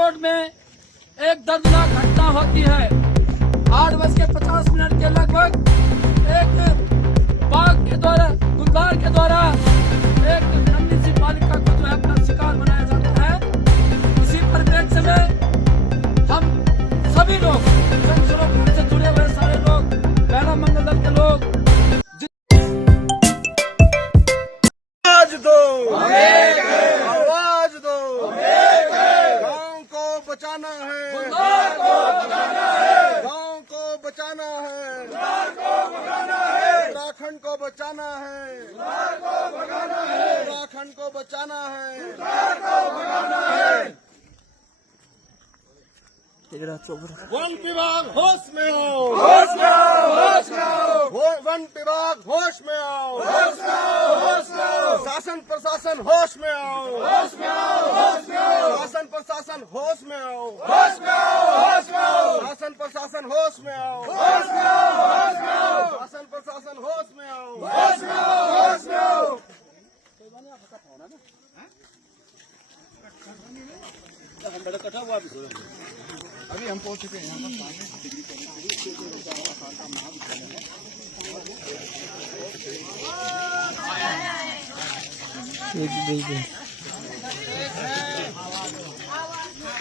सिरकोट में एक दर्दनाक घटना होती है। 8:50 के लगभग एक बाघ के द्वारा गुलदार के द्वारा एक नन्ही सी बालिका को जो है अपना शिकार बनाया जाता है। इसी परिप्रेक्ष्य में हम सभी लोग जन सुरक्षा से जुड़े हुए सारे लोग, महिला मंगल दल के लोग आवाज दो, आवाज दो, गांव को बचाना है, गांव को बचाना है, उत्तराखंड को बचाना है, उत्तराखंड को बचाना है। वन विभाग होश में आओ, होश में आओ, होश में आओ, वन विभाग होश में आओ, होश में आओ, होश में आओ, शासन प्रशासन होश में आओ, होश में आओ, होश में आओ, शासन प्रशासन होश में आओ, होश में आओ, होश में आओ, शासन प्रशासन होश में आओ, होश में आओ, होश में आओ, शासन प्रशासन होश में आओ, होश में आओ, होश में आओ। अभी हम पहुंच चुके हैं यहाँ पर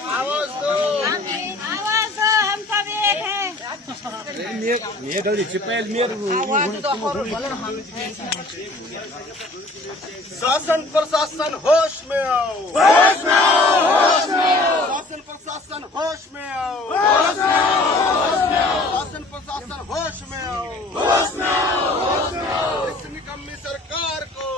आवाज दो, हम सब एक हैं। शासन प्रशासन होश में आओ, होश में आओ, होश में आओ, शासन प्रशासन होश में आओ, होश में आओ, होश में आओ, शासन प्रशासन होश में आओ, होश में आओ, होश में आओ। इस निकम्मी सरकार को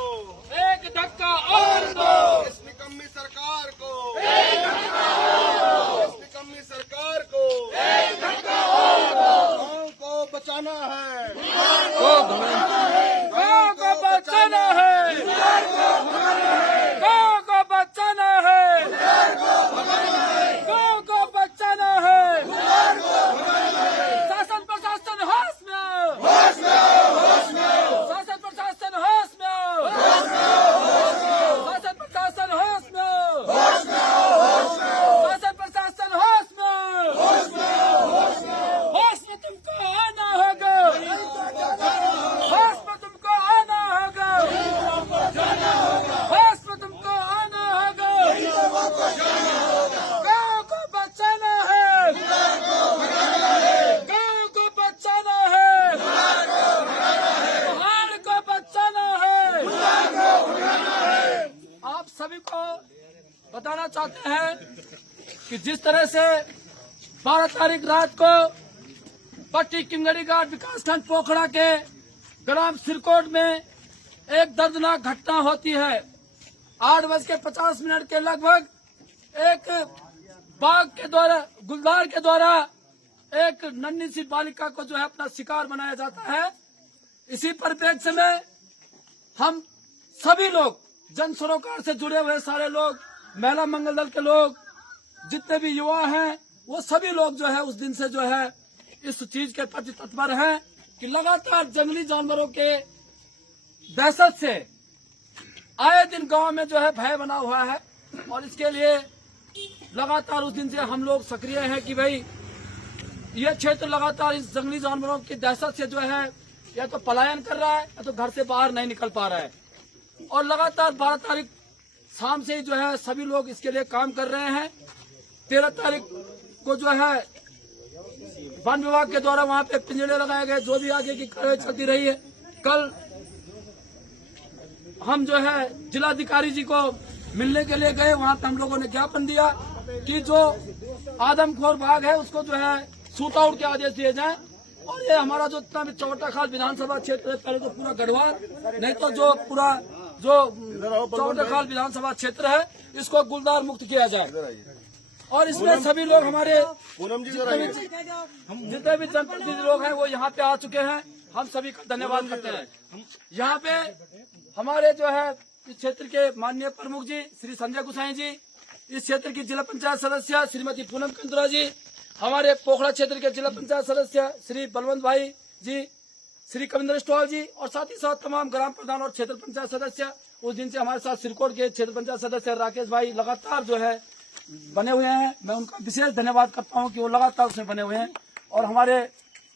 एक धक्का और दो, इस निकम्मी सरकार को एक धक्का और दो, इस निकम्मी सरकार को एक धक्का और दो। गांव को बचाना है, गाँव को बचाना है, गाँव को बचाना है, गाँव को बचाना है। शासन प्रशासन होश में आओ, होश में आओ, होश में आओ, शासन प्रशासन होश में आओ, होश में आओ, होश में आओ, शासन प्रशासन होश में आओ, होश में आओ, होश में आओ, शासन प्रशासन होश में आओ, होश में आओ, होश में आओ। होश में तुमको आना होगा, होश में तुमको आना होगा, होश में तुमको आना होगा। गाँव को बचाना है, गाँव को बचाना है, पहाड़ को बचाना है। आप सभी को बताना चाहते हैं कि जिस तरह से 12 तारीख रात को पट्टी किंगड़ी घाट विकासखंड पोखड़ा के ग्राम सिरकोट में एक दर्दनाक घटना होती है। 8:50 के लगभग एक बाघ के द्वारा गुलदार के द्वारा एक नन्ही सी बालिका को जो है अपना शिकार बनाया जाता है। इसी परिप्रेक्ष्य में हम सभी लोग जन सरोकार से जुड़े हुए सारे लोग, महिला मंगल दल के लोग, जितने भी युवा हैं, वो सभी लोग जो है उस दिन से जो है इस चीज के प्रति तत्पर हैं कि लगातार जंगली जानवरों के दहशत से आए दिन गांव में जो है भय बना हुआ है। और इसके लिए लगातार उस दिन से हम लोग सक्रिय हैं कि भाई ये क्षेत्र लगातार इस जंगली जानवरों की दहशत से जो है या तो पलायन कर रहा है या तो घर से बाहर नहीं निकल पा रहा है। और लगातार 12 तारीख शाम से ही जो है सभी लोग इसके लिए काम कर रहे हैं। 13 तारीख को जो है वन विभाग के द्वारा वहाँ पे पिंजरे लगाए गए, जो भी आगे की कार्रवाई चलती रही है। कल हम जो है जिलाधिकारी जी को मिलने के लिए गए, वहाँ पे हम लोगों ने ज्ञापन दिया कि जो आदमखोर बाघ है उसको जो है शूट आउट के आदेश दिए जाएं। और ये हमारा जो इतना भी चौटाखाल विधानसभा क्षेत्र है, पहले तो पूरा गढ़वाल, नहीं तो जो पूरा जो चौटाखाल विधानसभा क्षेत्र है, इसको गुलदार मुक्त किया जाए। और इसमें सभी लोग हमारे जितने भी जनप्रतिनिधि लोग हैं वो यहाँ पे आ चुके हैं। हम सभी का धन्यवाद करते हैं। यहाँ पे हमारे जो है इस क्षेत्र के माननीय प्रमुख जी श्री संजय गुसाई जी, इस क्षेत्र की जिला पंचायत सदस्य श्रीमती पूनम कंदुरा जी, हमारे पोखड़ा क्षेत्र के जिला पंचायत सदस्य श्री बलवंत भाई जी, श्री कविंद्र स्टॉल जी और साथ ही साथ तमाम ग्राम प्रधान और क्षेत्र पंचायत सदस्य, उस दिन से हमारे साथ सिरकोट के क्षेत्र पंचायत सदस्य राकेश भाई लगातार जो है बने हुए हैं, मैं उनका विशेष धन्यवाद करता हूं कि वो लगातार उसमें बने हुए हैं। और हमारे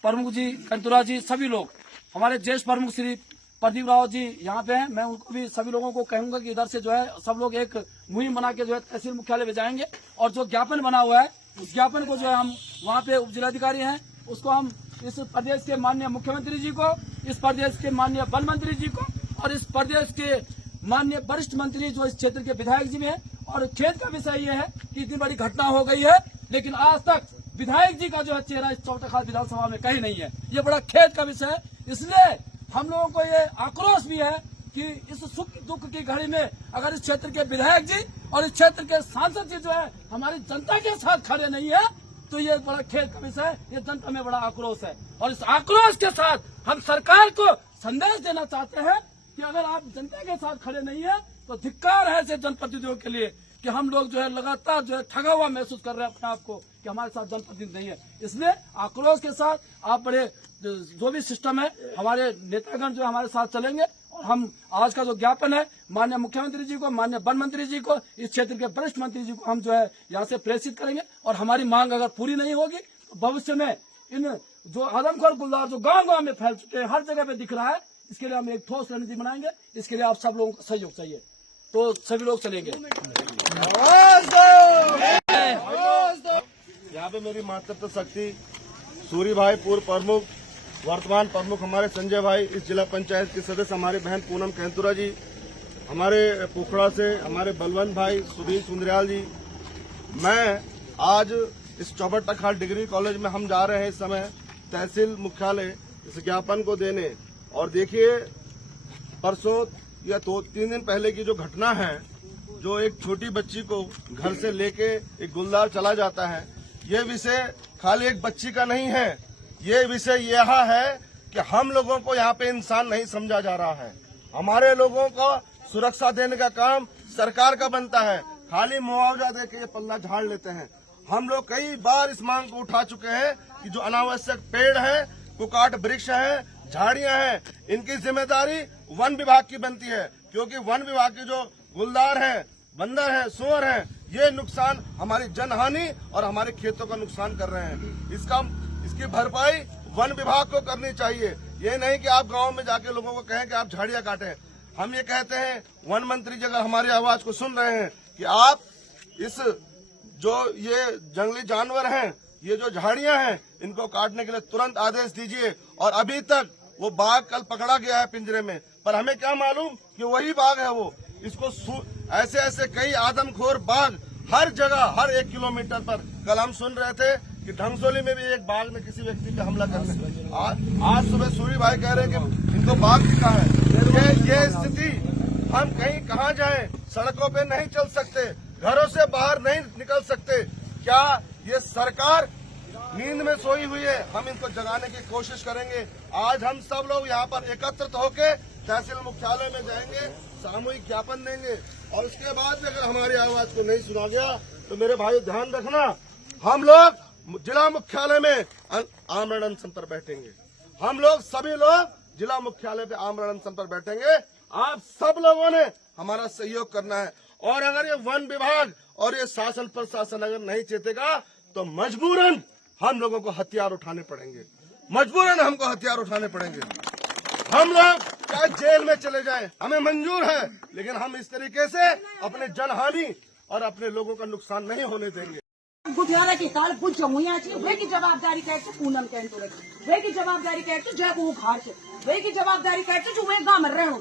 प्रमुख जी कंतुरा जी, सभी लोग, हमारे ज्येष्ठ प्रमुख श्री प्रदीप राव जी यहाँ पे हैं। मैं उनको भी, सभी लोगों को कहूंगा कि इधर से जो है सब लोग एक मुहिम बना के जो है तहसील मुख्यालय में जाएंगे और जो ज्ञापन बना हुआ है उस ज्ञापन को जो है हम वहाँ पे उप जिलाधिकारी हैं उसको हम इस प्रदेश के माननीय मुख्यमंत्री जी को, इस प्रदेश के माननीय वन मंत्री जी को और इस प्रदेश के माननीय वरिष्ठ मंत्री जो इस क्षेत्र के विधायक जी हैं। और खेद का विषय ये है कि इतनी बड़ी घटना हो गई है लेकिन आज तक विधायक जी का जो है चेहरा इस चौटखाल विधानसभा में कहीं नहीं है। ये बड़ा खेद का विषय है। इसलिए हम लोगों को ये आक्रोश भी है कि इस सुख दुख की घड़ी में अगर इस क्षेत्र के विधायक जी और इस क्षेत्र के सांसद जी जो है हमारी जनता के साथ खड़े नहीं है तो ये बड़ा खेद का विषय है। ये जनता में बड़ा आक्रोश है और इस आक्रोश के साथ हम सरकार को संदेश देना चाहते हैं कि अगर आप जनता के साथ खड़े नहीं है तो धिक्कार है ऐसे जनप्रतिनिधियों के लिए कि हम लोग जो है लगातार जो है ठगा हुआ महसूस कर रहे हैं अपने आप को कि हमारे साथ जनप्रतिनिधि नहीं है। इसलिए आक्रोश के साथ आप बड़े जो भी सिस्टम है हमारे नेतागण जो हमारे साथ चलेंगे और हम आज का जो ज्ञापन है माननीय मुख्यमंत्री जी को, माननीय वन मंत्री जी को, इस क्षेत्र के वरिष्ठ मंत्री जी को हम जो है यहाँ से प्रेषित करेंगे। और हमारी मांग अगर पूरी नहीं होगी तो भविष्य में इन जो आदमखोर गुलदार जो गांव गांव में फैल चुके हैं, हर जगह पे दिख रहा है, इसके लिए हम एक ठोस रणनीति बनाएंगे। इसके लिए आप सब लोगों का सहयोग चाहिए तो सभी लोग चलेंगे। यहाँ पे मेरी मातृत्व शक्ति सूरी भाई पूर्व प्रमुख, वर्तमान प्रमुख हमारे संजय भाई, इस जिला पंचायत के सदस्य हमारे बहन पूनम कैंतुरा जी, हमारे पोखड़ा से हमारे बलवंत भाई सुधीर सुंदरियाल जी। मैं आज इस चौबट्टाखाल डिग्री कॉलेज में हम जा रहे हैं इस समय तहसील मुख्यालय इस ज्ञापन को देने। और देखिए परसों या 2-3 दिन पहले की जो घटना है, जो एक छोटी बच्ची को घर से लेके एक गुलदार चला जाता है, ये विषय खाली एक बच्ची का नहीं है। ये विषय यह है कि हम लोगों को यहाँ पे इंसान नहीं समझा जा रहा है। हमारे लोगों को सुरक्षा देने का काम सरकार का बनता है, खाली मुआवजा देके ये पल्ला झाड़ लेते हैं। हम लोग कई बार इस मांग को उठा चुके हैं कि जो अनावश्यक पेड़ है, कुकाट वृक्ष है, झाड़ियां हैं, इनकी जिम्मेदारी वन विभाग की बनती है, क्योंकि वन विभाग के जो गुलदार हैं, बंदर हैं, सुअर हैं, ये नुकसान हमारी जनहानि और हमारे खेतों का नुकसान कर रहे हैं। इसकी भरपाई वन विभाग को करनी चाहिए। ये नहीं कि आप गांव में जाके लोगों को कहें कि आप झाड़ियां काटें। हम ये कहते हैं वन मंत्री जी अगर हमारी आवाज को सुन रहे हैं कि आप इस जो ये जंगली जानवर हैं, ये जो झाड़ियां हैं, इनको काटने के लिए तुरंत आदेश दीजिए। और अभी तक वो बाघ कल पकड़ा गया है पिंजरे में, पर हमें क्या मालूम कि वही बाघ है वो। इसको ऐसे ऐसे कई आदमखोर बाघ हर जगह, हर 1 किलोमीटर पर। कल हम सुन रहे थे कि ढंगसोली में भी एक बाघ ने किसी व्यक्ति पे हमला कर दिया। आज सुबह सूरी भाई कह रहे हैं कि इनको बाघ दिखा है। ये स्थिति, हम कहीं कहाँ जाएं, सड़कों पे नहीं चल सकते, घरों से बाहर नहीं निकल सकते। क्या ये सरकार नींद में सोई हुई है? हम इनको जगाने की कोशिश करेंगे। आज हम सब लोग यहाँ पर एकत्रित होके तहसील मुख्यालय में जाएंगे, सामूहिक ज्ञापन देंगे और उसके बाद भी अगर हमारी आवाज को नहीं सुना गया तो मेरे भाई ध्यान रखना, हम लोग जिला मुख्यालय में आमरण अनशन पर बैठेंगे। हम लोग सभी लोग जिला मुख्यालय पे आमरण अनशन पर बैठेंगे। आप सब लोगों ने हमारा सहयोग करना है और अगर ये वन विभाग और ये शासन प्रशासन अगर नहीं चेतेगा तो मजबूरन हम लोगों को हथियार उठाने पड़ेंगे। मजबूरन हमको हथियार उठाने पड़ेंगे। हम लोग चाहे जेल में चले जाएं, हमें मंजूर है, लेकिन हम इस तरीके से अपने जनहानि और अपने लोगों का नुकसान नहीं होने देंगे। गुठियारा की काल बुझ जमुया छी वे की जवाबदारी कहते पूनम कहते वे की जवाबदारी कहते जय वो घर से वे की जवाबदारी कहते जो वे गांव में रहणो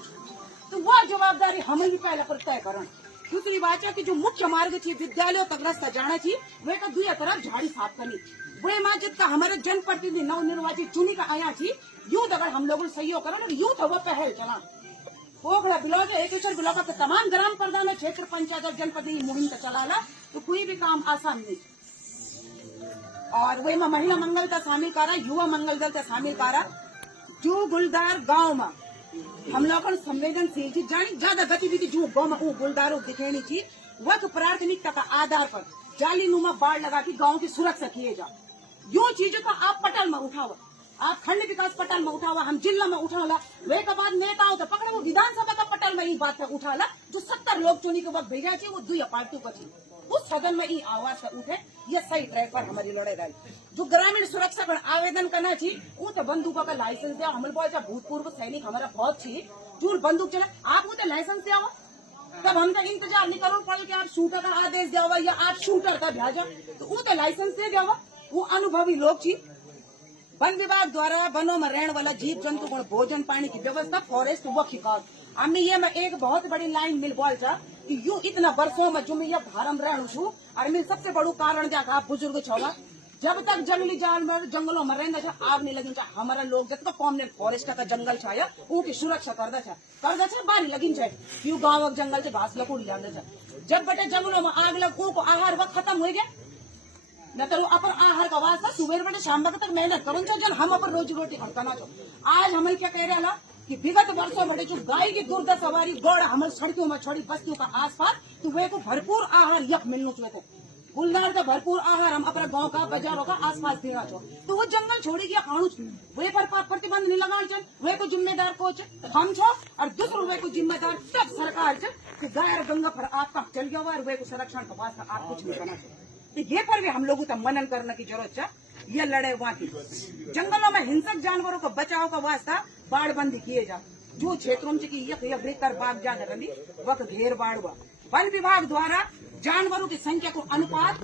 तो वो जवाबदारी हम ही पहले पर तय करन। दूसरी बात है कि जो मुख्य मार्ग थी विद्यालय तक रास्ता जाना थी वे का दुई तरफ झाड़ी साफ करनी वे माजिद का हमारे जनप्रतिनिधि नवनिर्वाचित चुनी का आया थी। यूं अगर हम लोगों ने सहयोग करा यूं तो वो पहल चला पोखड़ा ब्लॉक एकेश्वर ब्लॉक के तमाम ग्राम प्रधान क्षेत्र पंचायत और जनप्रतिनिधि मुहिम का चलाला तो कोई भी काम आसान नहीं। और वही में महिला मंगल का शामिल करा, युवा मंगल दल का शामिल करा। जो गुलदार गांव में हम लोग संवेदनशील थी जानी ज्यादा गतिविधि जो गांव में गुलदारों दिखेनी थी वह प्राथमिकता का आधार पर जाली नुमा बाढ़ लगा के गांव की सुरक्षा किए जा। यूं चीजों का आप पटल में उठावा, आप खंड विकास पटल में उठावा, हम जिला में उठाला, वे के बाद नेताओं तो पकड़े वो विधानसभा का पटल में ही बात उठाला। जो 70 लोग चुनी के वक्त भेजा थी वो 2 पार्टी को थी, वो सदन में ई आवाज से उठे, ये सही ट्रैक पर हमारी लड़ाई रही। जो ग्रामीण सुरक्षा पर आवेदन करना चाहिए, वो तो बंदूकों का लाइसेंस दिया। हमारे बोल भूतपूर्व सैनिक हमारा बहुत चाहिए, जो बंदूक चला आप वो तो लाइसेंस दिया हुआ, तब हम तक इंतजार नहीं करो पड़े कि आप शूटर का आदेश दिया हुआ या आप शूटर का भेजा, तो वो तो लाइसेंस दे दिया हुआ। वो अनुभवी लोग चाहिए। वन विभाग द्वारा वनों में रहने वाला जीव जंतु को भोजन पानी की व्यवस्था फॉरेस्ट वकीकाल हमें ये में एक बहुत बड़ी लाइन मिल बोल था कि यू इतना वर्षों में जो मैं ये भारम रहूं छू और मैं सबसे बड़ू कारण क्या आप बुजुर्ग छोगा जब तक जंगली जानवर जंगलों में रहना था आग नहीं लगी चाहे हमारा लोग जब तक कॉमने फॉरेस्ट का जंगल छाया उनकी सुरक्षा करदा छा बारी लगी चाहे क्यों गाँव जंगल से घास लकूड़ी जाने जब बटे जंगलों में आग लग को आहार वक्त खत्म हो गया न तो अपन आहार का वास्ता सुबह बटे शाम तक मेहनत करो जन हम अपन रोजी रोटी खड़काना छो। आज हमें क्या कह रहा कि विगत वर्षों बड़े जो गाय की दुर्दशा सवारी गौड़ हमारे सड़कों में छोड़ी बस्तियों का आसपास तो वे को भरपूर आहार यक मिलना चाहिए थे गुलदार का भरपूर आहार हम अपने गांव का बाजारों का आसपास देना छो तो वो जंगल छोड़ी गया खाणु वे पर प्रतिबंध नहीं लगाना चाहिए वे को जिम्मेदार को हम छो और दूसरों वे को जिम्मेदार सब सरकार कि गाय गंगा पर आपका चल गया हुआ और वे को संरक्षण का वास्ता आप कुछ नहीं करना चाहिए। तो ये पर भी हम लोगों को मनन करने की जरूरत है। ये लड़े वहाँ की जंगलों में हिंसक जानवरों को बचाव का वास्ता बाड़बंदी किए जा जो क्षेत्रों में बेहतर बाग जा रही वक्त घेर बाड़ हुआ वन विभाग द्वारा जानवरों की संख्या को अनुपात